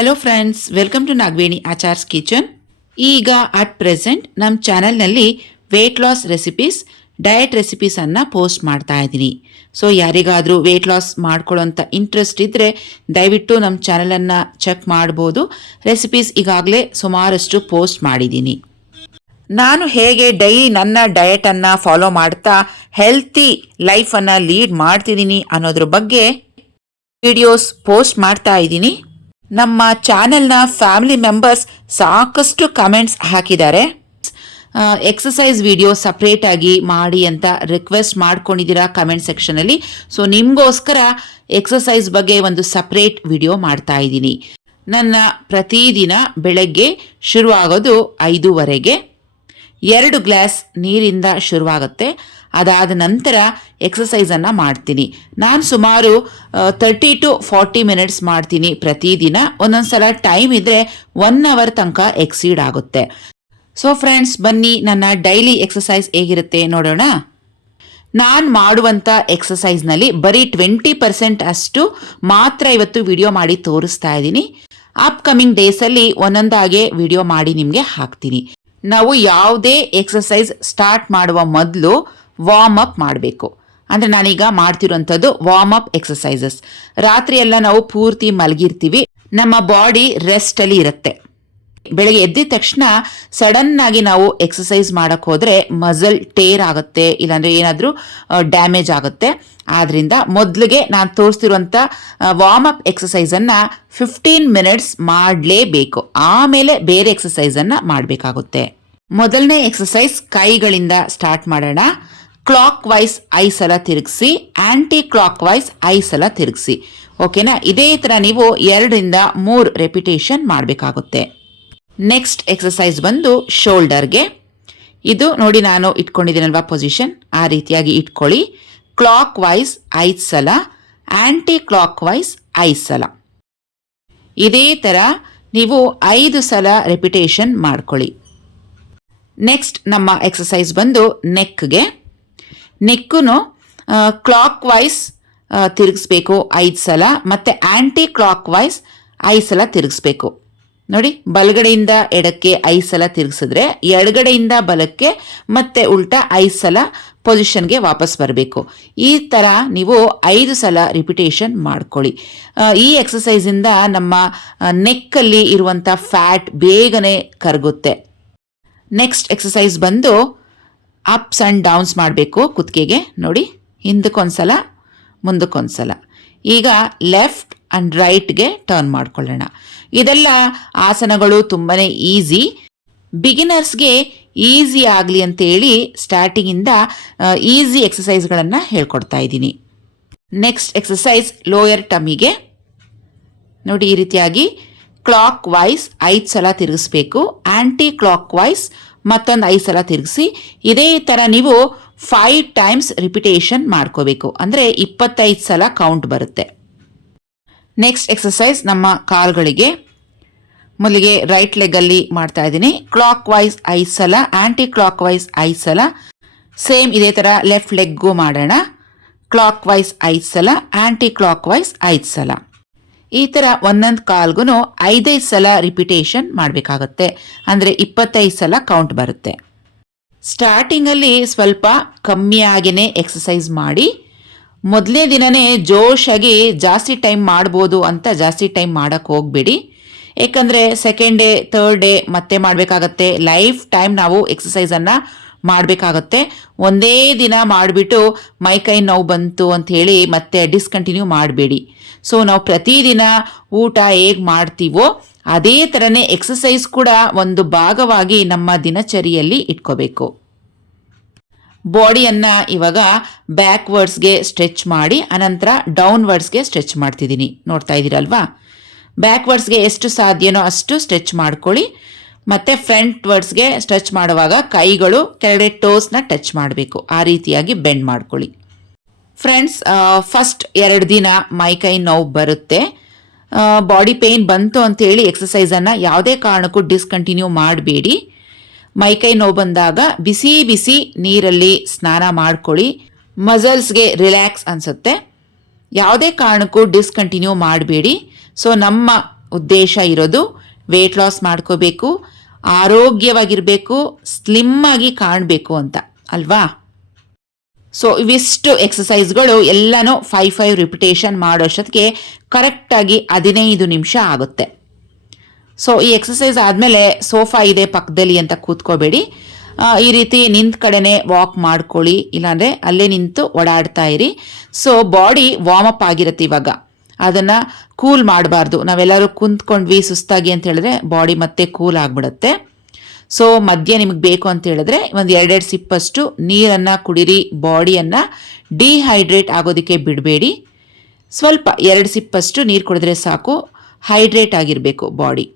Hello friends, welcome to Nagaveni Achar's kitchen. ಈಗ at present ನಮ್ಮ ಚಾನಲ್ನಲ್ಲಿ ವೆಯ್ಟ್ ಲಾಸ್ ರೆಸಿಪೀಸ್, ಡಯಟ್ ರೆಸಿಪೀಸನ್ನು ಪೋಸ್ಟ್ ಮಾಡ್ತಾ ಇದ್ದೀನಿ. ಸೊ ಯಾರಿಗಾದರೂ ವೆಯ್ಟ್ ಲಾಸ್ ಮಾಡ್ಕೊಳ್ಳೋಂಥ ಇಂಟ್ರೆಸ್ಟ್ ಇದ್ದರೆ ದಯವಿಟ್ಟು ನಮ್ಮ ಚಾನಲನ್ನು ಚೆಕ್ ಮಾಡ್ಬೋದು. ರೆಸಿಪೀಸ್ ಈಗಾಗಲೇ ಸುಮಾರಷ್ಟು ಪೋಸ್ಟ್ ಮಾಡಿದ್ದೀನಿ. ನಾನು ಹೇಗೆ ಡೈಲಿ ನನ್ನ ಡಯಟನ್ನು ಫಾಲೋ ಮಾಡ್ತಾ ಹೆಲ್ತಿ ಲೈಫನ್ನು ಲೀಡ್ ಮಾಡ್ತಿದ್ದೀನಿ ಅನ್ನೋದ್ರ ಬಗ್ಗೆ ವಿಡಿಯೋಸ್ ಪೋಸ್ಟ್ ಮಾಡ್ತಾ ಇದ್ದೀನಿ. ನಮ್ಮ ಚಾನೆಲ್ನ ಫ್ಯಾಮಿಲಿ ಮೆಂಬರ್ಸ್ ಸಾಕಷ್ಟು ಕಮೆಂಟ್ಸ್ ಹಾಕಿದ್ದಾರೆ. ಎಕ್ಸಸೈಸ್ ವಿಡಿಯೋ ಸಪ್ರೇಟಾಗಿ ಮಾಡಿ ಅಂತ ರಿಕ್ವೆಸ್ಟ್ ಮಾಡ್ಕೊಂಡಿದ್ದೀರಾ ಕಮೆಂಟ್ ಸೆಕ್ಷನಲ್ಲಿ. ಸೊ ನಿಮಗೋಸ್ಕರ ಎಕ್ಸಸೈಸ್ ಬಗ್ಗೆ ಒಂದು ಸಪ್ರೇಟ್ ವಿಡಿಯೋ ಮಾಡ್ತಾ ಇದ್ದೀನಿ. ನನ್ನ ಪ್ರತಿದಿನ ಬೆಳಗ್ಗೆ ಶುರುವಾಗೋದು 5:30. 2 ಗ್ಲಾಸ್ ನೀರಿಂದ ಶುರುವಾಗುತ್ತೆ. ಅದಾದ ನಂತರ ಎಕ್ಸಸೈಸನ್ನು ಮಾಡ್ತೀನಿ. ನಾನು ಸುಮಾರು 30 to 40 ಮಿನಿಟ್ಸ್ ಮಾಡ್ತೀನಿ ಪ್ರತಿದಿನ. ಒಂದೊಂದು ಸಲ ಟೈಮ್ ಇದ್ದರೆ 1 ಅವರ್ ತನಕ ಎಕ್ಸೀಡ್ ಆಗುತ್ತೆ. ಸೊ ಫ್ರೆಂಡ್ಸ್, ಬನ್ನಿ ನನ್ನ ಡೈಲಿ ಎಕ್ಸಸೈಸ್ ಹೇಗಿರುತ್ತೆ ನೋಡೋಣ. ನಾನು ಮಾಡುವಂಥ ಎಕ್ಸಸೈಸ್ನಲ್ಲಿ ಬರೀ 20% ಅಷ್ಟು ಮಾತ್ರ ಇವತ್ತು ವಿಡಿಯೋ ಮಾಡಿ ತೋರಿಸ್ತಾ ಇದ್ದೀನಿ. ಅಪ್ಕಮಿಂಗ್ ಡೇಸಲ್ಲಿ ಒಂದೊಂದಾಗೆ ವಿಡಿಯೋ ಮಾಡಿ ನಿಮಗೆ ಹಾಕ್ತೀನಿ. ನಾವು ಯಾವುದೇ ಎಕ್ಸಸೈಸ್ ಸ್ಟಾರ್ಟ್ ಮಾಡುವ ಮೊದಲು ವಾರ್ಮ್ ಅಪ್ ಮಾಡಬೇಕು. ಅಂದರೆ ನಾನೀಗ ಮಾಡ್ತಿರೋಂಥದ್ದು ವಾರ್ಮ್ ಅಪ್ ಎಕ್ಸಸೈಸಸ್. ರಾತ್ರಿ ಎಲ್ಲ ನಾವು ಪೂರ್ತಿ ಮಲಗಿರ್ತೀವಿ, ನಮ್ಮ ಬಾಡಿ ರೆಸ್ಟಲ್ಲಿ ಇರುತ್ತೆ. ಬೆಳಗ್ಗೆ ಎದ್ದಿದ ತಕ್ಷಣ ಸಡನ್ನಾಗಿ ನಾವು ಎಕ್ಸಸೈಸ್ ಮಾಡೋಕ್ಕೆ ಹೋದರೆ ಮಸಲ್ ಟೇರ್ ಆಗುತ್ತೆ, ಇಲ್ಲಾಂದರೆ ಏನಾದರೂ ಡ್ಯಾಮೇಜ್ ಆಗುತ್ತೆ. ಆದ್ದರಿಂದ ಮೊದಲಿಗೆ ನಾನು ತೋರಿಸ್ತಿರುವಂಥ ವಾರ್ಮ್ ಅಪ್ ಎಕ್ಸಸೈಸನ್ನು 15 ಮಿನಿಟ್ಸ್ ಮಾಡಲೇಬೇಕು. ಆಮೇಲೆ ಬೇರೆ ಎಕ್ಸಸೈಸನ್ನು ಮಾಡಬೇಕಾಗುತ್ತೆ. ಮೊದಲನೇ ಎಕ್ಸಸೈಸ್ ಕೈಗಳಿಂದ ಸ್ಟಾರ್ಟ್ ಮಾಡೋಣ. ಕ್ಲಾಕ್ ವೈಸ್ 5 ಸಲ ತಿರುಗಿಸಿ, ಆಂಟಿ ಕ್ಲಾಕ್ ವೈಸ್ 5 ಸಲ ತಿರುಗಿಸಿ. ಓಕೆನಾ? ಇದೇ ಥರ ನೀವು 2 ರಿಂದ 3 ರೆಪಿಟೇಷನ್ ಮಾಡಬೇಕಾಗುತ್ತೆ. ನೆಕ್ಸ್ಟ್ ಎಕ್ಸಸೈಸ್ ಬಂದು ಶೋಲ್ಡರ್ಗೆ. ಇದು ನೋಡಿ, ನಾನು ಇಟ್ಕೊಂಡಿದ್ದೀನಲ್ವಾ ಪೊಸಿಷನ್, ಆ ರೀತಿಯಾಗಿ ಇಟ್ಕೊಳ್ಳಿ. ಕ್ಲಾಕ್ ವೈಸ್ 5 ಸಲ, ಆಂಟಿ ಕ್ಲಾಕ್ ವೈಸ್ 5 ಸಲ. ಇದೇ ಥರ ನೀವು 5 ಸಲ ರೆಪಿಟೇಷನ್ ಮಾಡ್ಕೊಳ್ಳಿ. ನೆಕ್ಸ್ಟ್ ನಮ್ಮ ಎಕ್ಸಸೈಸ್ ಬಂದು ನೆಕ್ಗೆ. ನೆಕ್ಕೂ ಕ್ಲಾಕ್ ವೈಸ್ ತಿರುಗಿಸ್ಬೇಕು 5 ಸಲ, ಮತ್ತು ಆಂಟಿ ಕ್ಲಾಕ್ ವೈಸ್ 5 ಸಲ ತಿರುಗಿಸ್ಬೇಕು. ನೋಡಿ, ಬಲಗಡೆಯಿಂದ ಎಡಕ್ಕೆ 5 ಸಲ ತಿರುಗಿಸಿದ್ರೆ ಎಡಗಡೆಯಿಂದ ಬಲಕ್ಕೆ ಮತ್ತೆ ಉಲ್ಟಾ 5 ಸಲ ಪೊಸಿಷನ್ಗೆ ವಾಪಸ್ ಬರಬೇಕು. ಈ ಥರ ನೀವು 5 ಸಲ ರಿಪಿಟೇಷನ್ ಮಾಡ್ಕೊಳ್ಳಿ. ಈ ಎಕ್ಸಸೈಸಿಂದ ನಮ್ಮ ನೆಕ್ಕಲ್ಲಿ ಇರುವಂಥ ಫ್ಯಾಟ್ ಬೇಗನೆ ಕರಗುತ್ತೆ. ನೆಕ್ಸ್ಟ್ ಎಕ್ಸಸೈಸ್ ಬಂದು ಅಪ್ಸ್ ಆ್ಯಂಡ್ ಡೌನ್ಸ್ ಮಾಡಬೇಕು ಕುತ್ತಿಗೆಗೆ. ನೋಡಿ, ಹಿಂದಕ್ಕೊಂದ್ಸಲ, ಮುಂದಕ್ಕೊಂದ್ಸಲ. ಈಗ ಲೆಫ್ಟ್ ಆ್ಯಂಡ್ ರೈಟ್ಗೆ ಟರ್ನ್ ಮಾಡ್ಕೊಳ್ಳೋಣ. ಇದೆಲ್ಲ ಆಸನಗಳು ತುಂಬಾ ಈಸಿ. ಬಿಗಿನರ್ಸ್ಗೆ ಈಸಿ ಆಗಲಿ ಅಂತೇಳಿ ಸ್ಟಾರ್ಟಿಂಗಿಂದ ಈಸಿ ಎಕ್ಸಸೈಸ್ಗಳನ್ನು ಹೇಳ್ಕೊಡ್ತಾ ಇದ್ದೀನಿ. ನೆಕ್ಸ್ಟ್ ಎಕ್ಸಸೈಸ್ ಲೋಯರ್ ಟಮಿಗೆ. ನೋಡಿ, ಈ ರೀತಿಯಾಗಿ ಕ್ಲಾಕ್ ವೈಸ್ 5 ಸಲ ತಿರುಗಿಸ್ಬೇಕು, ಆಂಟಿ ಕ್ಲಾಕ್ ವೈಸ್ ಮತ್ತೊಂದು 5 ಸಲ ತಿರುಗಿಸಿ. ಇದೇ ಥರ ನೀವು 5 ಟೈಮ್ಸ್ ರಿಪಿಟೇಷನ್ ಮಾಡ್ಕೋಬೇಕು. ಅಂದರೆ 25 ಸಲ ಕೌಂಟ್ ಬರುತ್ತೆ. ನೆಕ್ಸ್ಟ್ ಎಕ್ಸಸೈಸ್ ನಮ್ಮ ಕಾಲುಗಳಿಗೆ. ಮೊದಲಿಗೆ ರೈಟ್ ಲೆಗ್ಗಲ್ಲಿ ಮಾಡ್ತಾ ಇದ್ದೀನಿ. ಕ್ಲಾಕ್ ವೈಸ್ 5 ಸಲ, ಆಂಟಿ ಕ್ಲಾಕ್ ವೈಸ್ 5 ಸಲ. ಸೇಮ್ ಇದೇ ಥರ ಲೆಫ್ಟ್ ಲೆಗ್ಗೂ ಮಾಡೋಣ. ಕ್ಲಾಕ್ ವೈಸ್ 5 ಸಲ, ಆಂಟಿ ಕ್ಲಾಕ್ ವೈಸ್ 5 ಸಲ. ಈ ಥರ ಒಂದೊಂದು ಕಾಲ್ಗೂ 5 ಸಲ ರಿಪಿಟೇಷನ್ ಮಾಡಬೇಕಾಗತ್ತೆ. ಅಂದರೆ 25 ಸಲ ಕೌಂಟ್ ಬರುತ್ತೆ. ಸ್ಟಾರ್ಟಿಂಗಲ್ಲಿ ಸ್ವಲ್ಪ ಕಮ್ಮಿಯಾಗಿಯೇ ಎಕ್ಸಸೈಸ್ ಮಾಡಿ. ಮೊದಲನೇ ದಿನವೇ ಜೋಶಾಗಿ ಜಾಸ್ತಿ ಟೈಮ್ ಮಾಡ್ಬೋದು ಅಂತ ಜಾಸ್ತಿ ಟೈಮ್ ಮಾಡೋಕ್ಕೆ ಹೋಗಬೇಡಿ. ಏಕೆಂದರೆ ಸೆಕೆಂಡ್ ಡೇ, ಥರ್ಡ್ ಡೇ ಮತ್ತೆ ಮಾಡಬೇಕಾಗತ್ತೆ. ಲೈಫ್ ಟೈಮ್ ನಾವು ಎಕ್ಸಸೈಸನ್ನು ಮಾಡಬೇಕಾಗತ್ತೆ. ಒಂದೇ ದಿನ ಮಾಡಿಬಿಟ್ಟು ಮೈಕೈ ನೋವು ಬಂತು ಅಂಥೇಳಿ ಮತ್ತೆ ಡಿಸ್ಕಂಟಿನ್ಯೂ ಮಾಡಬೇಡಿ. ಸೊ ನಾವು ಪ್ರತಿದಿನ ಊಟ ಹೇಗೆ ಮಾಡ್ತೀವೋ ಅದೇ ಥರನೇ ಎಕ್ಸಸೈಸ್ ಕೂಡ ಒಂದು ಭಾಗವಾಗಿ ನಮ್ಮ ದಿನಚರಿಯಲ್ಲಿ ಇಟ್ಕೋಬೇಕು. ಬಾಡಿಯನ್ನು ಇವಾಗ ಬ್ಯಾಕ್ವರ್ಡ್ಸ್ಗೆ ಸ್ಟ್ರೆಚ್ ಮಾಡಿ ಅನಂತರ ಡೌನ್ವರ್ಡ್ಸ್ಗೆ ಸ್ಟ್ರೆಚ್ ಮಾಡ್ತಿದ್ದೀನಿ. ನೋಡ್ತಾ ಇದ್ದೀರಲ್ವಾ? ಬ್ಯಾಕ್ವರ್ಡ್ಸ್ಗೆ ಎಷ್ಟು ಸಾಧ್ಯನೋ ಅಷ್ಟು ಸ್ಟ್ರೆಚ್ ಮಾಡ್ಕೊಳ್ಳಿ. ಮತ್ತು ಫ್ರಂಟ್ ವರ್ಡ್ಸ್ಗೆ ಸ್ಟ್ರೆಚ್ ಮಾಡುವಾಗ ಕೈಗಳು ಕೆಳಗಡೆ ಟೋಸ್ನ ಟಚ್ ಮಾಡಬೇಕು. ಆ ರೀತಿಯಾಗಿ ಬೆಂಡ್ ಮಾಡ್ಕೊಳ್ಳಿ. ಫ್ರೆಂಡ್ಸ್, ಫಸ್ಟ್ 2 ದಿನ ಮೈಕೈ ನೋವು ಬರುತ್ತೆ. ಬಾಡಿ ಪೇಯ್ನ್ ಬಂತು ಅಂತೇಳಿ ಎಕ್ಸಸೈಸನ್ನು ಯಾವುದೇ ಕಾರಣಕ್ಕೂ ಡಿಸ್ಕಂಟಿನ್ಯೂ ಮಾಡಬೇಡಿ. ಮೈಕೈ ನೋವು ಬಂದಾಗ ಬಿಸಿ ಬಿಸಿ ನೀರಲ್ಲಿ ಸ್ನಾನ ಮಾಡ್ಕೊಳ್ಳಿ. ಮಸಲ್ಸ್ಗೆ ರಿಲ್ಯಾಕ್ಸ್ ಅನಿಸುತ್ತೆ. ಯಾವುದೇ ಕಾರಣಕ್ಕೂ ಡಿಸ್ಕಂಟಿನ್ಯೂ ಮಾಡಬೇಡಿ. ಸೊ ನಮ್ಮ ಉದ್ದೇಶ ಇರೋದು ವೆಯ್ಟ್ ಲಾಸ್ ಮಾಡ್ಕೋಬೇಕು, ಆರೋಗ್ಯವಾಗಿರಬೇಕು, ಸ್ಲಿಮ್ ಆಗಿ ಕಾಣಬೇಕು ಅಂತ ಅಲ್ವಾ. ಸೊ ಇವಿಷ್ಟು ಎಕ್ಸಸೈಸ್ಗಳು ಎಲ್ಲನೂ 5 ರಿಪಿಟೇಷನ್ ಮಾಡೋಷ್ಟೊತ್ತಿಗೆ ಕರೆಕ್ಟಾಗಿ 15 ನಿಮಿಷ ಆಗುತ್ತೆ. ಸೊ ಈ ಎಕ್ಸಸೈಸ್ ಆದಮೇಲೆ ಸೋಫಾ ಇದೆ ಪಕ್ಕದಲ್ಲಿ ಅಂತ ಕೂತ್ಕೋಬೇಡಿ. ಈ ರೀತಿ ನಿಂತ ಕಡೆನೇ ವಾಕ್ ಮಾಡ್ಕೊಳ್ಳಿ, ಇಲ್ಲಾಂದರೆ ಅಲ್ಲೇ ನಿಂತು ಓಡಾಡ್ತಾ ಇರಿ. ಸೊ ಬಾಡಿ ವಾರ್ಮಪ್ ಆಗಿರುತ್ತೆ. ಇವಾಗ ಅದನ್ನು ಕೂಲ್ ಮಾಡಬಾರ್ದು. ನಾವೆಲ್ಲರೂ ಕುಂತ್ಕೊಂಡ್ವಿ ಸುಸ್ತಾಗಿ ಅಂತ ಹೇಳಿದ್ರೆ ಬಾಡಿ ಮತ್ತೆ ಕೂಲ್ ಆಗಿಬಿಡುತ್ತೆ. ಸೊ ಮಧ್ಯ ನಿಮಗೆ ಬೇಕು ಅಂತ ಹೇಳಿದ್ರೆ ಒಂದು 2 ಸಿಪ್ಪಷ್ಟು ನೀರನ್ನು ಕುಡಿರಿ. ಬಾಡಿಯನ್ನು ಡಿಹೈಡ್ರೇಟ್ ಆಗೋದಕ್ಕೆ ಬಿಡಬೇಡಿ. ಸ್ವಲ್ಪ 2 ಸಿಪ್ಪಷ್ಟು ನೀರು ಕುಡಿದ್ರೆ ಸಾಕು, ಹೈಡ್ರೇಟ್ ಆಗಿರಬೇಕು body.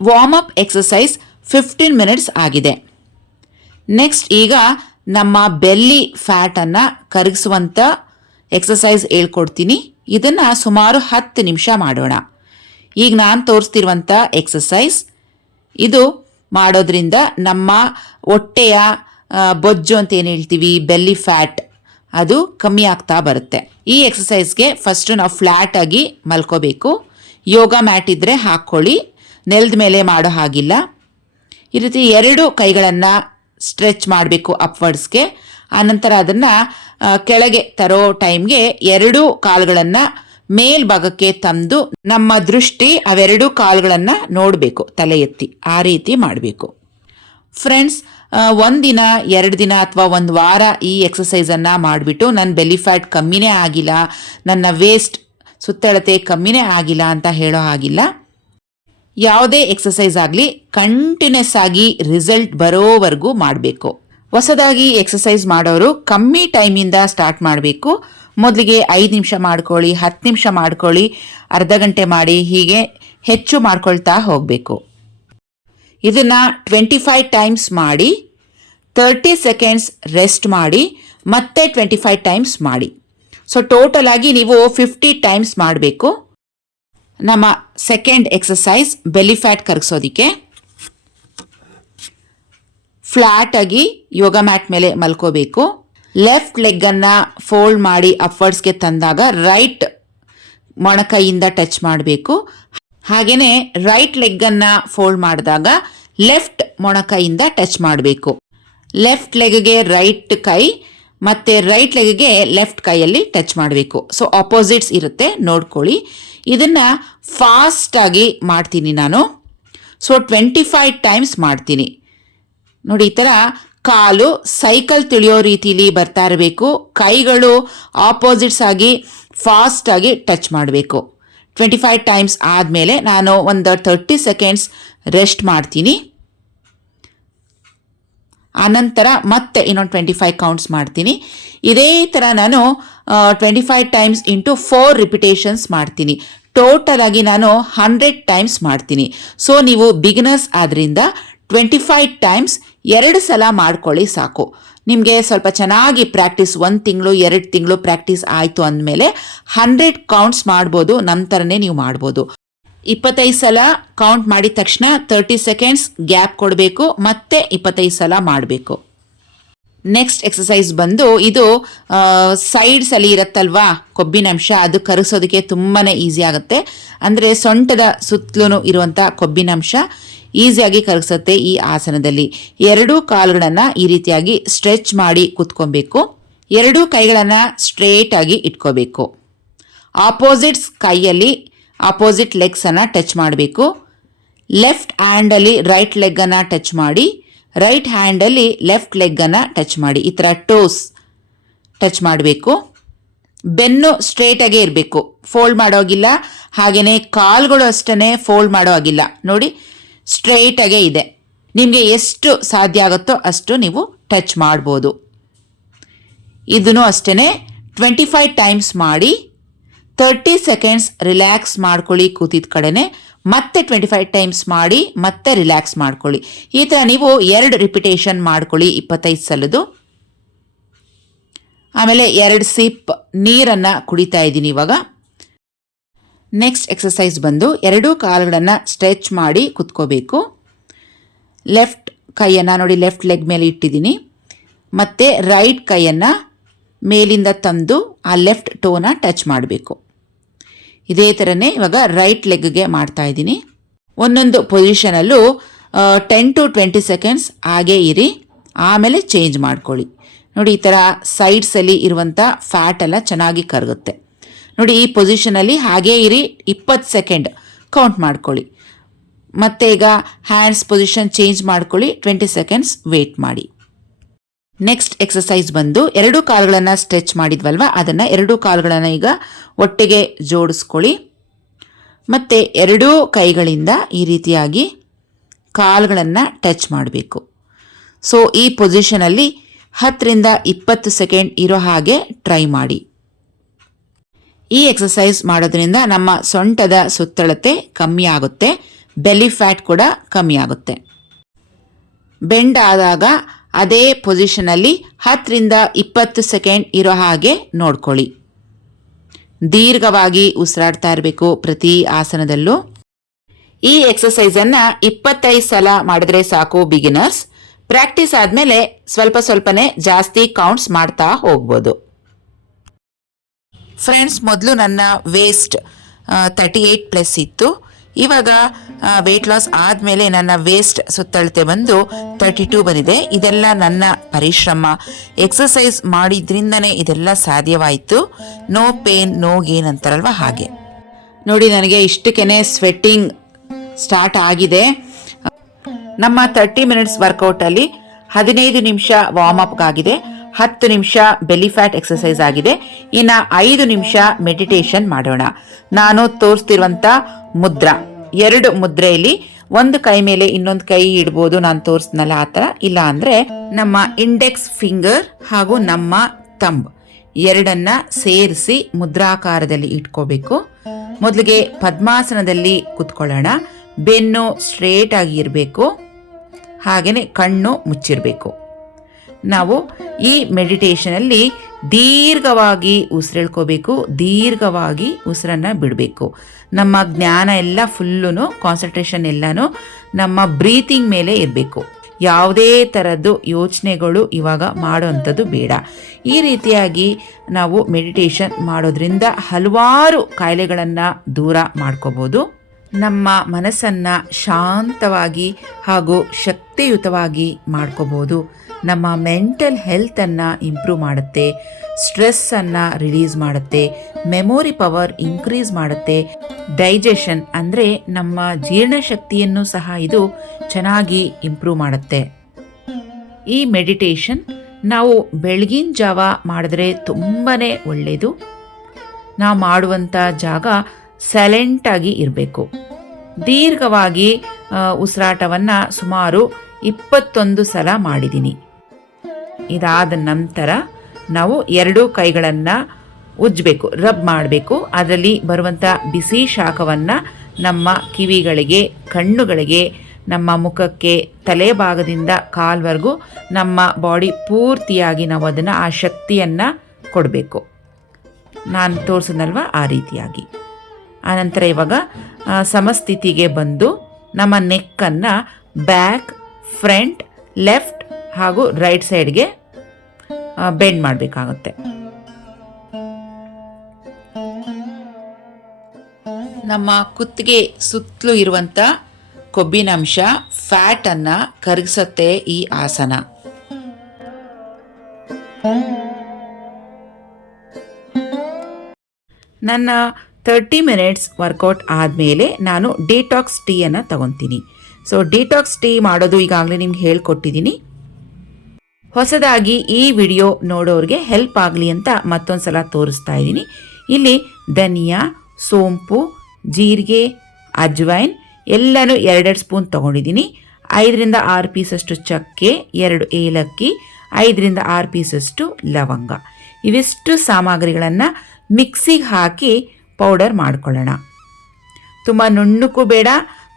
Warm up exercise 15 minutes ಆಗಿದೆ. ನೆಕ್ಸ್ಟ್ ಈಗ ನಮ್ಮ ಬೆಲ್ಲಿ ಫ್ಯಾಟನ್ನು ಕರಗಿಸುವಂಥ ಎಕ್ಸಸೈಸ್ ಹೇಳ್ಕೊಡ್ತೀನಿ. ಇದನ್ನು ಸುಮಾರು 10 ನಿಮಿಷ ಮಾಡೋಣ. ಈಗ ನಾನು ತೋರಿಸ್ತಿರುವಂಥ ಎಕ್ಸಸೈಸ್ ಇದು ಮಾಡೋದ್ರಿಂದ ನಮ್ಮ ಹೊಟ್ಟೆಯ ಬೊಜ್ಜು ಅಂತ ಏನು ಹೇಳ್ತೀವಿ, ಬೆಲ್ಲಿ ಫ್ಯಾಟ್, ಅದು ಕಮ್ಮಿ ಆಗ್ತಾ ಬರುತ್ತೆ. ಈ ಎಕ್ಸಸೈಸ್ಗೆ ಫಸ್ಟು ನಾವು ಫ್ಲ್ಯಾಟಾಗಿ ಮಲ್ಕೋಬೇಕು. ಯೋಗ ಮ್ಯಾಟ್ ಇದ್ದರೆ ಹಾಕ್ಕೊಳ್ಳಿ, ನೆಲದ ಮೇಲೆ ಮಾಡೋ ಹಾಗಿಲ್ಲ. ಈ ರೀತಿ 2 ಕೈಗಳನ್ನು ಸ್ಟ್ರೆಚ್ ಮಾಡಬೇಕು ಅಪ್ವರ್ಡ್ಸ್ಗೆ. ಆನಂತರ ಅದನ್ನು ಕೆಳಗೆ ತರೋ ಟೈಮ್ಗೆ 2 ಕಾಲುಗಳನ್ನು ಮೇಲ್ಭಾಗಕ್ಕೆ ತಂದು ನಮ್ಮ ದೃಷ್ಟಿ ಅವೆರಡು ಕಾಲುಗಳನ್ನು ನೋಡಬೇಕು, ತಲೆ ಎತ್ತಿ. ಆ ರೀತಿ ಮಾಡಬೇಕು ಫ್ರೆಂಡ್ಸ್. 1 ದಿನ 2 ದಿನ ಅಥವಾ 1 ವಾರ ಈ ಎಕ್ಸಸೈಸನ್ನು ಮಾಡಿಬಿಟ್ಟು ನನ್ನ ಬೆಲ್ಲಿ ಫ್ಯಾಟ್ ಕಮ್ಮಿನೇ ಆಗಿಲ್ಲ, ನನ್ನ ವೇಸ್ಟ್ ಸುತ್ತಳತೆ ಕಮ್ಮಿನೇ ಆಗಿಲ್ಲ ಅಂತ ಹೇಳೋ ಹಾಗಿಲ್ಲ. ಯಾವುದೇ ಎಕ್ಸಸೈಸ್ ಆಗಲಿ ಕಂಟಿನ್ಯೂಸ್ ಆಗಿ ರಿಸಲ್ಟ್ ಬರೋವರೆಗೂ ಮಾಡಬೇಕು. ಹೊಸದಾಗಿ ಎಕ್ಸಸೈಸ್ ಮಾಡೋರು ಕಮ್ಮಿ ಟೈಮಿಂದ ಸ್ಟಾರ್ಟ್ ಮಾಡಬೇಕು. ಮೊದಲಿಗೆ 5 ನಿಮಿಷ ಮಾಡ್ಕೊಳ್ಳಿ, 10 ನಿಮಿಷ ಮಾಡ್ಕೊಳ್ಳಿ, ಅರ್ಧ ಗಂಟೆ ಮಾಡಿ, ಹೀಗೆ ಹೆಚ್ಚು ಮಾಡ್ಕೊಳ್ತಾ ಹೋಗಬೇಕು. ಇದನ್ನು 25 ಟೈಮ್ಸ್ ಮಾಡಿ, 30 ಸೆಕೆಂಡ್ಸ್ ರೆಸ್ಟ್ ಮಾಡಿ, ಮತ್ತೆ 25 ಟೈಮ್ಸ್ ಮಾಡಿ. ಸೊ ಟೋಟಲ್ ಆಗಿ ನೀವು 50 ಟೈಮ್ಸ್ ಮಾಡಬೇಕು. ನಮ್ಮ ಸೆಕೆಂಡ್ ಎಕ್ಸಸೈಸ್ ಬೆಲ್ಲಿ ಫ್ಯಾಟ್ ಕರಗಿಸೋದಕ್ಕೆ. ಫ್ಲ್ಯಾಟಾಗಿ ಯೋಗ ಮ್ಯಾಟ್ ಮೇಲೆ ಮಲ್ಕೋಬೇಕು. ಲೆಫ್ಟ್ ಲೆಗ್ಗನ್ನು ಫೋಲ್ಡ್ ಮಾಡಿ ಅಪ್ವರ್ಡ್ಸ್ಗೆ ತಂದಾಗ ರೈಟ್ ಮೊಣಕೈಯಿಂದ ಟಚ್ ಮಾಡಬೇಕು. ಹಾಗೆಯೇ ರೈಟ್ ಲೆಗ್ಗನ್ನು ಫೋಲ್ಡ್ ಮಾಡಿದಾಗ ಲೆಫ್ಟ್ ಮೊಣಕೈಯಿಂದ ಟಚ್ ಮಾಡಬೇಕು. ಲೆಫ್ಟ್ ಲೆಗ್ಗೆ ರೈಟ್ ಕೈ ಮತ್ತು ರೈಟ್ ಲೆಗ್ಗೆ ಲೆಫ್ಟ್ ಕೈಯಲ್ಲಿ ಟಚ್ ಮಾಡಬೇಕು. ಸೊ ಆಪೋಸಿಟ್ಸ್ ಇರುತ್ತೆ, ನೋಡ್ಕೊಳ್ಳಿ. ಇದನ್ನು ಫಾಸ್ಟಾಗಿ ಮಾಡ್ತೀನಿ ನಾನು. ಸೊ 25 ಟೈಮ್ಸ್ ಮಾಡ್ತೀನಿ ನೋಡಿ. ಈ ಥರ ಕಾಲು ಸೈಕಲ್ ತುಳಿಯೋ ರೀತಿಲಿ ಬರ್ತಾ ಇರಬೇಕು. ಕೈಗಳು ಆಪೋಸಿಟ್ಸ್ ಆಗಿ ಫಾಸ್ಟಾಗಿ ಟಚ್ ಮಾಡಬೇಕು. 25 ಟೈಮ್ಸ್ ಆದಮೇಲೆ ನಾನು ಒಂದು 30 ಸೆಕೆಂಡ್ಸ್ ರೆಸ್ಟ್ ಮಾಡ್ತೀನಿ. ಆನಂತರ ಮತ್ತೆ ಇನ್ನೊಂದು 25 ಕೌಂಟ್ಸ್ ಮಾಡ್ತೀನಿ. ಇದೇ ಥರ ನಾನು 25 ಟೈಮ್ಸ್ ಇಂಟು 4 ರಿಪಿಟೇಷನ್ಸ್ ಮಾಡ್ತೀನಿ. ಟೋಟಲ್ ಆಗಿ ನಾನು 100 ಟೈಮ್ಸ್ ಮಾಡ್ತೀನಿ. ಸೊ ನೀವು ಬಿಗಿನರ್ಸ್ ಆದ್ದರಿಂದ 25 ಟೈಮ್ಸ್ 2 ಸಲ ಮಾಡ್ಕೊಳ್ಳಿ ಸಾಕು. ನಿಮಗೆ ಸ್ವಲ್ಪ ಚೆನ್ನಾಗಿ ಪ್ರಾಕ್ಟೀಸ್ 1 ತಿಂಗಳು 2 ತಿಂಗಳು ಪ್ರಾಕ್ಟೀಸ್ ಆಯಿತು ಅಂದಮೇಲೆ 100 ಕೌಂಟ್ಸ್ ಮಾಡ್ಬೋದು. ನಂತರನೇ ನೀವು ಮಾಡ್ಬೋದು. 25 ಸಲ ಕೌಂಟ್ ಮಾಡಿದ ತಕ್ಷಣ 30 ಸೆಕೆಂಡ್ಸ್ ಗ್ಯಾಪ್ ಕೊಡಬೇಕು, ಮತ್ತೆ 25 ಸಲ ಮಾಡಬೇಕು. ನೆಕ್ಸ್ಟ್ ಎಕ್ಸಸೈಸ್ ಬಂದು ಇದು ಸೈಡ್ಸಲ್ಲಿ ಇರುತ್ತಲ್ವಾ ಕೊಬ್ಬಿನಂಶ, ಅದು ಕರಗಿಸೋದಕ್ಕೆ ತುಂಬಾ ಈಸಿ ಆಗುತ್ತೆ. ಅಂದರೆ ಸೊಂಟದ ಸುತ್ತಲೂ ಇರುವಂಥ ಕೊಬ್ಬಿನಂಶ ಈಸಿಯಾಗಿ ಕರಗಿಸುತ್ತೆ ಈ ಆಸನದಲ್ಲಿ. 2 ಕಾಲುಗಳನ್ನು ಈ ರೀತಿಯಾಗಿ ಸ್ಟ್ರೆಚ್ ಮಾಡಿ ಕೂತ್ಕೊಬೇಕು. 2 ಕೈಗಳನ್ನು ಸ್ಟ್ರೇಟಾಗಿ ಇಟ್ಕೋಬೇಕು. ಆಪೋಸಿಟ್ಸ್ ಕೈಯಲ್ಲಿ ಆಪೋಸಿಟ್ ಲೆಗ್ಸನ್ನು ಟಚ್ ಮಾಡಬೇಕು. ಲೆಫ್ಟ್ ಹ್ಯಾಂಡಲ್ಲಿ ರೈಟ್ ಲೆಗ್ಗನ್ನು ಟಚ್ ಮಾಡಿ, ರೈಟ್ ಹ್ಯಾಂಡಲ್ಲಿ ಲೆಫ್ಟ್ ಲೆಗ್ಗನ್ನು ಟಚ್ ಮಾಡಿ. ಈ ಥರ ಟೋಸ್ ಟಚ್ ಮಾಡಬೇಕು. ಬೆನ್ನು ಸ್ಟ್ರೇಟಾಗೇ ಇರಬೇಕು, ಫೋಲ್ಡ್ ಮಾಡೋಗಿಲ್ಲ. ಹಾಗೆಯೇ ಕಾಲುಗಳು ಅಷ್ಟೇ ಫೋಲ್ಡ್ ಮಾಡೋ ಆಗಿಲ್ಲ. ನೋಡಿ, ಸ್ಟ್ರೇಟಾಗೇ ಇದೆ. ನಿಮಗೆ ಎಷ್ಟು ಸಾಧ್ಯ ಆಗುತ್ತೋ ಅಷ್ಟು ನೀವು ಟಚ್ ಮಾಡ್ಬೋದು. ಇದನ್ನು ಅಷ್ಟೇ 25 ಟೈಮ್ಸ್ ಮಾಡಿ 30 ಸೆಕೆಂಡ್ಸ್ ರಿಲ್ಯಾಕ್ಸ್ ಮಾಡ್ಕೊಳ್ಳಿ ಕೂತಿದ್ದ ಕಡೆನೆ. ಮತ್ತೆ 25 ಟೈಮ್ಸ್ ಮಾಡಿ ಮತ್ತೆ ರಿಲ್ಯಾಕ್ಸ್ ಮಾಡ್ಕೊಳ್ಳಿ. ಈ ಥರ ನೀವು 2 ರಿಪಿಟೇಷನ್ ಮಾಡ್ಕೊಳ್ಳಿ 25 ಸಲದ್ದು. ಆಮೇಲೆ 2 ಸಿಪ್ ನೀರನ್ನು ಕುಡಿತಾ ಇದ್ದೀನಿ ಇವಾಗ. ನೆಕ್ಸ್ಟ್ ಎಕ್ಸಸೈಸ್ ಬಂದು 2 ಕಾಲುಗಳನ್ನು ಸ್ಟ್ರೆಚ್ ಮಾಡಿ ಕುತ್ಕೋಬೇಕು. ಲೆಫ್ಟ್ ಕೈಯನ್ನು ನೋಡಿ ಲೆಫ್ಟ್ ಲೆಗ್ ಮೇಲೆ ಇಟ್ಟಿದ್ದೀನಿ. ಮತ್ತು ರೈಟ್ ಕೈಯನ್ನು ಮೇಲಿಂದ ತಂದು ಆ ಲೆಫ್ಟ್ ಟೋನ ಟಚ್ ಮಾಡಬೇಕು. ಇದೇ ಥರನೇ ಇವಾಗ ರೈಟ್ ಲೆಗ್ಗೆ ಮಾಡ್ತಾ ಇದ್ದೀನಿ. ಒಂದೊಂದು ಪೊಸಿಷನಲ್ಲೂ 10 to 20 ಸೆಕೆಂಡ್ಸ್ ಹಾಗೇ ಇರಿ, ಆಮೇಲೆ ಚೇಂಜ್ ಮಾಡ್ಕೊಳ್ಳಿ. ನೋಡಿ, ಈ ಥರ ಸೈಡ್ಸಲ್ಲಿ ಇರುವಂಥ ಫ್ಯಾಟ್ ಎಲ್ಲ ಚೆನ್ನಾಗಿ ಕರಗುತ್ತೆ. ನೋಡಿ, ಈ ಪೊಸಿಷನಲ್ಲಿ ಹಾಗೇ ಇರಿ, 20 ಸೆಕೆಂಡ್ ಕೌಂಟ್ ಮಾಡ್ಕೊಳ್ಳಿ. ಮತ್ತೆ ಈಗ ಹ್ಯಾಂಡ್ಸ್ ಪೊಸಿಷನ್ ಚೇಂಜ್ ಮಾಡ್ಕೊಳ್ಳಿ, 20 ಸೆಕೆಂಡ್ಸ್ ವೇಟ್ ಮಾಡಿ. ನೆಕ್ಸ್ಟ್ ಎಕ್ಸಸೈಸ್ ಬಂದು 2 ಕಾಲುಗಳನ್ನು ಸ್ಟ್ರೆಚ್ ಮಾಡಿದ್ವಲ್ವ, ಅದನ್ನು 2 ಕಾಲುಗಳನ್ನು ಈಗ ಒಟ್ಟಿಗೆ ಜೋಡಿಸ್ಕೊಳ್ಳಿ. ಮತ್ತು 2 ಕೈಗಳಿಂದ ಈ ರೀತಿಯಾಗಿ ಕಾಲುಗಳನ್ನು ಟಚ್ ಮಾಡಬೇಕು. ಸೊ ಈ ಪೊಸಿಷನಲ್ಲಿ 10 ರಿಂದ 20 ಸೆಕೆಂಡ್ ಇರೋ ಹಾಗೆ ಟ್ರೈ ಮಾಡಿ. ಈ ಎಕ್ಸಸೈಸ್ ಮಾಡೋದ್ರಿಂದ ನಮ್ಮ ಸೊಂಟದ ಸುತ್ತಳತೆ ಕಮ್ಮಿ ಆಗುತ್ತೆ, ಬೆಲಿ ಫ್ಯಾಟ್ ಕೂಡ ಕಮ್ಮಿ ಆಗುತ್ತೆ. ಬೆಂಡ್ ಆದಾಗ ಅದೇ ಪೊಸಿಷನಲ್ಲಿ 10 ರಿಂದ 20 ಸೆಕೆಂಡ್ ಇರೋ ಹಾಗೆ ನೋಡ್ಕೊಳ್ಳಿ. ದೀರ್ಘವಾಗಿ ಉಸಿರಾಡ್ತಾ ಇರಬೇಕು ಪ್ರತಿ ಆಸನದಲ್ಲೂ. ಈ ಎಕ್ಸಸೈಸನ್ನು 25 ಸಲ ಮಾಡಿದ್ರೆ ಸಾಕು ಬಿಗಿನರ್ಸ್. ಪ್ರಾಕ್ಟೀಸ್ ಆದಮೇಲೆ ಸ್ವಲ್ಪನೇ ಜಾಸ್ತಿ ಕೌಂಟ್ಸ್ ಮಾಡ್ತಾ ಹೋಗ್ಬೋದು. ಫ್ರೆಂಡ್ಸ್, ಮೊದಲು ನನ್ನ ವೇಸ್ಟ್ 38+ ಇತ್ತು. ಇವಾಗ ವೆಯ್ಟ್ ಲಾಸ್ ಆದಮೇಲೆ ನನ್ನ ವೇಸ್ಟ್ ಸುತ್ತಳತೆ ಬಂದು 32 ಬಂದಿದೆ. ಇದೆಲ್ಲ ನನ್ನ ಪರಿಶ್ರಮ, ಎಕ್ಸಸೈಸ್ ಮಾಡಿದ್ರಿಂದನೇ ಇದೆಲ್ಲ ಸಾಧ್ಯವಾಯಿತು. ನೋ ಪೇನ್ ನೋ ಗೇನ್ ಅಂತಾರಲ್ವ, ಹಾಗೆ. ನೋಡಿ, ನನಗೆ ಇಷ್ಟಕ್ಕೇ ಸ್ವೆಟ್ಟಿಂಗ್ ಸ್ಟಾರ್ಟ್ ಆಗಿದೆ. ನಮ್ಮ 30 ಮಿನಿಟ್ಸ್ ವರ್ಕೌಟಲ್ಲಿ 15 ನಿಮಿಷ ವಾರ್ಮ್ ಅಪ್ಗಾಗಿದೆ, 10 ನಿಮಿಷ ಬೆಲಿ ಫ್ಯಾಟ್ ಎಕ್ಸಸೈಸ್ ಆಗಿದೆ. ಇನ್ನು 5 ನಿಮಿಷ ಮೆಡಿಟೇಷನ್ ಮಾಡೋಣ. ನಾನು ತೋರಿಸ್ತಿರುವಂಥ ಮುದ್ರಾ, 2 ಮುದ್ರೆಯಲ್ಲಿ ಒಂದು ಕೈ ಮೇಲೆ ಇನ್ನೊಂದು ಕೈ ಇಡ್ಬೋದು, ನಾನು ತೋರಿಸ್ನಲ್ಲ ಆ ಥರ. ಇಲ್ಲ ಅಂದರೆ ನಮ್ಮ ಇಂಡೆಕ್ಸ್ ಫಿಂಗರ್ ಹಾಗೂ ನಮ್ಮ ಥಂಬ್ ಎರಡನ್ನ ಸೇರಿಸಿ ಮುದ್ರಾಕಾರದಲ್ಲಿ ಇಟ್ಕೋಬೇಕು. ಮೊದಲಿಗೆ ಪದ್ಮಾಸನದಲ್ಲಿ ಕುತ್ಕೊಳ್ಳೋಣ. ಬೆನ್ನು ಸ್ಟ್ರೇಟ್ ಆಗಿ ಇರಬೇಕು, ಹಾಗೆಯೇ ಕಣ್ಣು ಮುಚ್ಚಿರಬೇಕು. ನಾವು ಈ ಮೆಡಿಟೇಷನಲ್ಲಿ ದೀರ್ಘವಾಗಿ ಉಸಿರೆಳ್ಕೋಬೇಕು, ದೀರ್ಘವಾಗಿ ಉಸಿರನ್ನು ಬಿಡಬೇಕು. ನಮ್ಮ ಜ್ಞಾನ ಎಲ್ಲ ಫುಲ್ಲು, ಕಾನ್ಸಂಟ್ರೇಷನ್ ಎಲ್ಲನೂ ನಮ್ಮ ಬ್ರೀತಿಂಗ್ ಮೇಲೆ ಇರಬೇಕು. ಯಾವುದೇ ಥರದ್ದು ಯೋಚನೆಗಳು ಇವಾಗ ಮಾಡೋವಂಥದ್ದು ಬೇಡ. ಈ ರೀತಿಯಾಗಿ ನಾವು ಮೆಡಿಟೇಷನ್ ಮಾಡೋದ್ರಿಂದ ಹಲವಾರು ಕಾಯಿಲೆಗಳನ್ನು ದೂರ ಮಾಡ್ಕೋಬೋದು. ನಮ್ಮ ಮನಸ್ಸನ್ನು ಶಾಂತವಾಗಿ ಹಾಗೂ ಶಕ್ತಿಯುತವಾಗಿ ಮಾಡ್ಕೋಬೋದು. ನಮ್ಮ ಮೆಂಟಲ್ ಹೆಲ್ತನ್ನು ಇಂಪ್ರೂವ್ ಮಾಡುತ್ತೆ, ಸ್ಟ್ರೆಸ್ಸನ್ನು ರಿಲೀಸ್ ಮಾಡುತ್ತೆ, ಮೆಮೊರಿ ಪವರ್ ಇನ್ಕ್ರೀಸ್ ಮಾಡುತ್ತೆ, ಡೈಜೆಷನ್ ಅಂದರೆ ನಮ್ಮ ಜೀರ್ಣಶಕ್ತಿಯನ್ನು ಸಹ ಇದು ಚೆನ್ನಾಗಿ ಇಂಪ್ರೂವ್ ಮಾಡುತ್ತೆ. ಈ ಮೆಡಿಟೇಷನ್ ನಾವು ಬೆಳಗಿನ ಜಾವ ಮಾಡಿದ್ರೆ ತುಂಬಾ ಒಳ್ಳೆಯದು. ನಾವು ಮಾಡುವಂಥ ಜಾಗ ಸೈಲೆಂಟಾಗಿ ಇರಬೇಕು. ದೀರ್ಘವಾಗಿ ಉಸಿರಾಟವನ್ನು ಸುಮಾರು 21 ಸಲ ಮಾಡಿದ್ದೀನಿ. ಇದಾದ ನಂತರ ನಾವು 2 ಕೈಗಳನ್ನು ಉಜ್ಜಬೇಕು, ರಬ್ ಮಾಡಬೇಕು. ಅದರಲ್ಲಿ ಬರುವಂಥ ಬಿಸಿ ಶಾಖವನ್ನು ನಮ್ಮ ಕಿವಿಗಳಿಗೆ, ಕಣ್ಣುಗಳಿಗೆ, ನಮ್ಮ ಮುಖಕ್ಕೆ, ತಲೆ ಭಾಗದಿಂದ ಕಾಲ್ವರೆಗೂ ನಮ್ಮ ಬಾಡಿ ಪೂರ್ತಿಯಾಗಿ ನಾವು ಅದನ್ನು ಆ ಶಕ್ತಿಯನ್ನು ಕೊಡಬೇಕು. ನಾನು ತೋರಿಸಿದ್ನಲ್ವ ಆ ರೀತಿಯಾಗಿ. ಆನಂತರ ಇವಾಗ ಸಮಸ್ಥಿತಿಗೆ ಬಂದು ನಮ್ಮ ನೆಕ್ಕನ್ನು ಬ್ಯಾಕ್, ಫ್ರಂಟ್, ಲೆಫ್ಟ್ ಹಾಗೂ ರೈಟ್ ಸೈಡ್ಗೆ ಬೆಂಡ್ ಮಾಡಬೇಕಾಗುತ್ತೆ. ನಮ್ಮ ಕುತ್ತಿಗೆ ಸುತ್ತಲೂ ಇರುವಂಥ ಕೊಬ್ಬಿನಂಶ, ಫ್ಯಾಟನ್ನು ಕರಗಿಸುತ್ತೆ ಈ ಆಸನ. ನನ್ನ 30 ಮಿನಿಟ್ಸ್ ವರ್ಕೌಟ್ ಆದಮೇಲೆ ನಾನು ಡಿಟಾಕ್ಸ್ ಟೀಯನ್ನು ತಗೊತೀನಿ. ಸೊ ಡಿಟಾಕ್ಸ್ ಟೀ ಮಾಡೋದು ಈಗಾಗಲೇ ನಿಮ್ಗೆ ಹೇಳ್ಕೊಟ್ಟಿದ್ದೀನಿ. ಹೊಸದಾಗಿ ಈ ವಿಡಿಯೋ ನೋಡೋರಿಗೆ ಹೆಲ್ಪ್ ಆಗಲಿ ಅಂತ ಮತ್ತೊಂದು ಸಲ ತೋರಿಸ್ತಾ ಇದ್ದೀನಿ. ಇಲ್ಲಿ ಧನಿಯಾ, ಸೋಂಪು, ಜೀರಿಗೆ, ಅಜ್ವೈನ್ ಎಲ್ಲನೂ 2 ಸ್ಪೂನ್ ತೊಗೊಂಡಿದ್ದೀನಿ. 5 ರಿಂದ 6 ಪೀಸಷ್ಟು ಚಕ್ಕೆ, 2 ಏಲಕ್ಕಿ, 5 ರಿಂದ 6 ಪೀಸಷ್ಟು ಲವಂಗ, ಇವಿಷ್ಟು ಸಾಮಗ್ರಿಗಳನ್ನು ಮಿಕ್ಸಿಗೆ ಹಾಕಿ ಪೌಡರ್ ಮಾಡ್ಕೊಳ್ಳೋಣ. ತುಂಬ ನುಣ್ಣಕ್ಕೂ ಬೇಡ,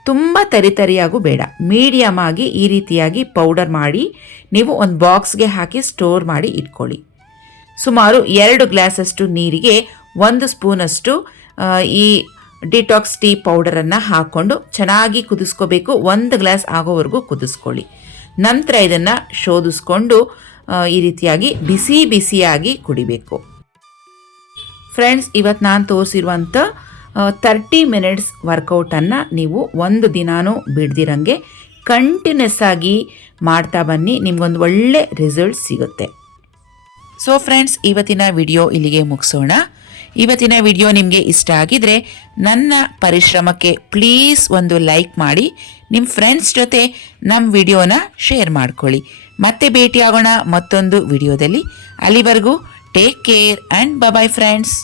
ತುಂಬ ತರಿತರಿಯಾಗೂ ಬೇಡ, ಮೀಡಿಯಮ್ ಆಗಿ ಈ ರೀತಿಯಾಗಿ ಪೌಡರ್ ಮಾಡಿ ನೀವು ಒಂದು ಬಾಕ್ಸ್ಗೆ ಹಾಕಿ ಸ್ಟೋರ್ ಮಾಡಿ ಇಟ್ಕೊಳ್ಳಿ. ಸುಮಾರು 2 ಗ್ಲಾಸಷ್ಟು ನೀರಿಗೆ 1 ಸ್ಪೂನಷ್ಟು ಈ ಡಿಟಾಕ್ಸ್ ಟೀ ಪೌಡರನ್ನು ಹಾಕ್ಕೊಂಡು ಚೆನ್ನಾಗಿ ಕುದಿಸ್ಕೋಬೇಕು. 1 ಗ್ಲಾಸ್ ಆಗೋವರೆಗೂ ಕುದಿಸ್ಕೊಳ್ಳಿ. ನಂತರ ಇದನ್ನು ಶೋಧಿಸ್ಕೊಂಡು ಈ ರೀತಿಯಾಗಿ ಬಿಸಿಯಾಗಿ ಕುಡಿಬೇಕು. ಫ್ರೆಂಡ್ಸ್, ಇವತ್ತು ನಾನು ತೋರಿಸಿರುವಂಥ 30 ಮಿನಿಟ್ಸ್ ವರ್ಕೌಟನ್ನು ನೀವು ಒಂದು ದಿನಾನೂ ಬಿಡ್ದಿರಂಗೆ ಕಂಟಿನ್ಯೂಸ್ ಆಗಿ ಮಾಡ್ತಾ ಬನ್ನಿ, ನಿಮಗೊಂದು ಒಳ್ಳೆ ರಿಸಲ್ಟ್ ಸಿಗುತ್ತೆ. ಸೊ ಫ್ರೆಂಡ್ಸ್, ಇವತ್ತಿನ ವಿಡಿಯೋ ಇಲ್ಲಿಗೆ ಮುಗಿಸೋಣ. ಇವತ್ತಿನ ವಿಡಿಯೋ ನಿಮಗೆ ಇಷ್ಟ ಆಗಿದ್ರೆ ನನ್ನ ಪರಿಶ್ರಮಕ್ಕೆ ಪ್ಲೀಸ್ ಒಂದು ಲೈಕ್ ಮಾಡಿ, ನಿಮ್ಮ ಫ್ರೆಂಡ್ಸ್ ಜೊತೆ ನಮ್ಮ ವಿಡಿಯೋನ ಶೇರ್ ಮಾಡ್ಕೊಳ್ಳಿ. ಮತ್ತೆ ಭೇಟಿಯಾಗೋಣ ಮತ್ತೊಂದು ವಿಡಿಯೋದಲ್ಲಿ. ಅಲ್ಲಿವರೆಗೂ take care and bye friends.